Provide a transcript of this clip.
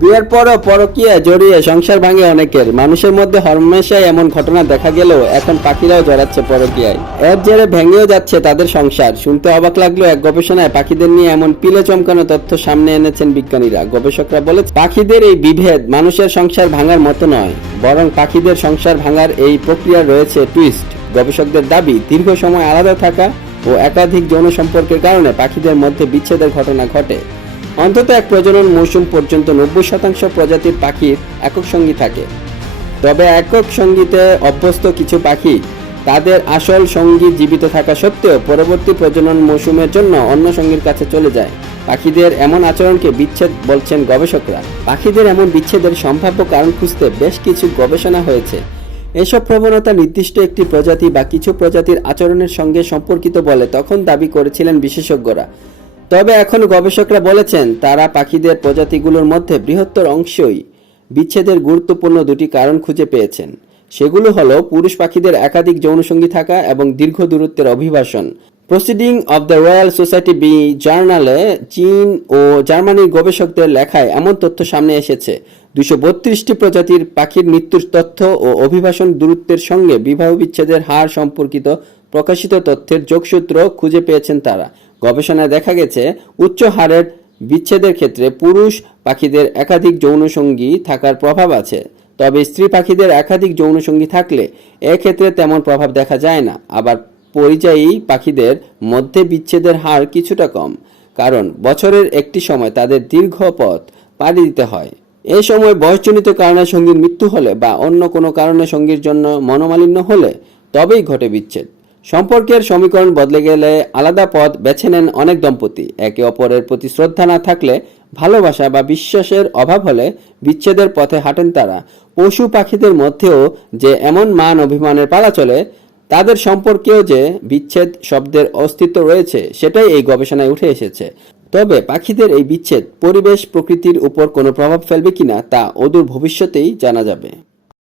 বিয়ের পরও পরকীয়া জড়িয়ে সংসার ভাঙে অনেকের। মানুষের মধ্যে হরমেশাই এমন ঘটনা দেখা গেলেও এখন পাখিরাও জড়াচ্ছে পরকীয়ায়। এর জেরে ভেঙেও যাচ্ছে তাদের সংসার। শুনতে অবাক লাগল এক গবেষণায়, পাখিদের নিয়ে এমন পিলে চমকানো তথ্য সামনে এনেছেন বিজ্ঞানীরা। গবেষকরা বলে পাখিদের এই বিভেদ মানুষের সংসার ভাঙার মতো নয়, বরং পাখিদের সংসার ভাঙার এই প্রক্রিয়া রয়েছে টুইস্ট। গবেষকদের দাবি, দীর্ঘ সময় আলাদা থাকা ও একাধিক যৌন সম্পর্কের কারণে পাখিদের মধ্যে বিচ্ছেদের ঘটনা ঘটে। অন্তত এক প্রজনন মৌসুম পর্যন্ত নব্বই শতাংশ প্রজাতির পাখির একক সঙ্গী থাকে। তবে একক সঙ্গীতে অভ্যস্ত কিছু পাখি তাদের আসল সঙ্গী জীবিত থাকা সত্ত্বেও পরবর্তী প্রজনন মৌসুমের জন্য অন্য সঙ্গীর কাছে চলে যায়। পাখিদের এমন আচরণকে বিচ্ছেদ বলছেন গবেষকরা। পাখিদের এমন বিচ্ছেদের সম্ভাব্য কারণ খুঁজতে বেশ কিছু গবেষণা হয়েছে। এসব প্রবণতা নির্দিষ্ট একটি প্রজাতি বা কিছু প্রজাতির আচরণের সঙ্গে সম্পর্কিত বলে তখন দাবি করেছিলেন বিশেষজ্ঞরা। তবে এখন গবেষকরা বলেছেন, তারা পাখিদের প্রজাতিগুলোর মধ্যে বৃহত্তর অংশই বিচ্ছেদের গুরুত্বপূর্ণ দুটি কারণ খুঁজে পেয়েছেন। সেগুলো হলো, পুরুষ পাখিদের একাধিক যৌনসঙ্গী থাকা এবং দীর্ঘ দূরত্বের অভিবাসন। Proceeding of the Royal Society B জার্নালে চীন ও জার্মানির গবেষকদের লেখায় এমন তথ্য সামনে এসেছে। দুশো বত্রিশটি প্রজাতির পাখির মৃত্যুর তথ্য ও অভিবাসন দূরত্বের সঙ্গে বিবাহ বিচ্ছেদের হার সম্পর্কিত প্রকাশিত তথ্যের যোগসূত্র খুঁজে পেয়েছেন তারা। গবেষণায় দেখা গেছে, উচ্চ হারের বিচ্ছেদের ক্ষেত্রে পুরুষ পাখিদের একাধিক যৌনসঙ্গী থাকার প্রভাব আছে, তবে স্ত্রী পাখিদের একাধিক যৌনসঙ্গী থাকলে এক্ষেত্রে তেমন প্রভাব দেখা যায় না। আবার পরিযায়ী পাখিদের মধ্যে বিচ্ছেদের হার কিছুটা কম, কারণ বছরের একটি সময় তাদের দীর্ঘ পথ পাড়ি দিতে হয়। এই সময় বয়সজনিত কারণে সঙ্গীর মৃত্যু হলে বা অন্য কোনো কারণে সঙ্গীর জন্য মনোমালিন্য হলে তবেই ঘটে বিচ্ছেদ। সম্পর্কের সমীকরণ বদলে গেলে আলাদা পথ বেছে নেন অনেক দম্পতি। একে অপরের প্রতি শ্রদ্ধা না থাকলে ভালোবাসা বা বিশ্বাসের অভাব হলে বিচ্ছেদের পথে হাঁটেন তারা। পশু পাখিদের মধ্যেও যে এমন মান অভিমানের পালা চলে তাদের সম্পর্কেও যে বিচ্ছেদ শব্দের অস্তিত্ব রয়েছে, সেটাই এই গবেষণায় উঠে এসেছে। তবে পাখিদের এই বিচ্ছেদ পরিবেশ প্রকৃতির উপর কোনো প্রভাব ফেলবে কিনা তা অদূর ভবিষ্যতেই জানা যাবে।